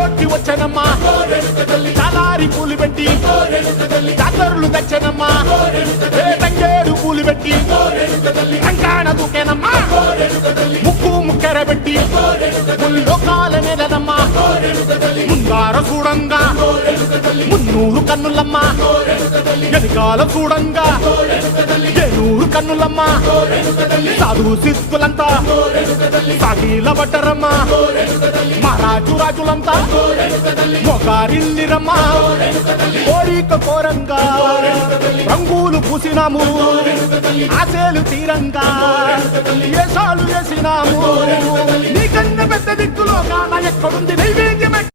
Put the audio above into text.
ఊళ్ళోకి వచ్చనమ్మా చాలారి పూలు పెట్టి జాతరులు తెచ్చనమ్మా తంగేడు పూలు పెట్టి కంకాణ దూకేనమ్మా ముక్కు ముక్కెర పెట్టి లోకాల నెలనమ్మా ముందార చూడంగా మున్నూరు కన్నులమ్మా వెనకాల చూడంగా ఏనూరు కన్నులమ్మా సాధు సిద్ధులంతా సాగిల బట్టరమ్మా మహారాజు రాజులంతా మొగారిల్లిరమ్మా కోరిక కోరంగా రంగులు పూసినాము ఆశలు తీరంగా ఏసాలు వేసినాము నీకన్నా పెద్ద దిక్కులో కాన ఎక్కడుంది నైవేద్యం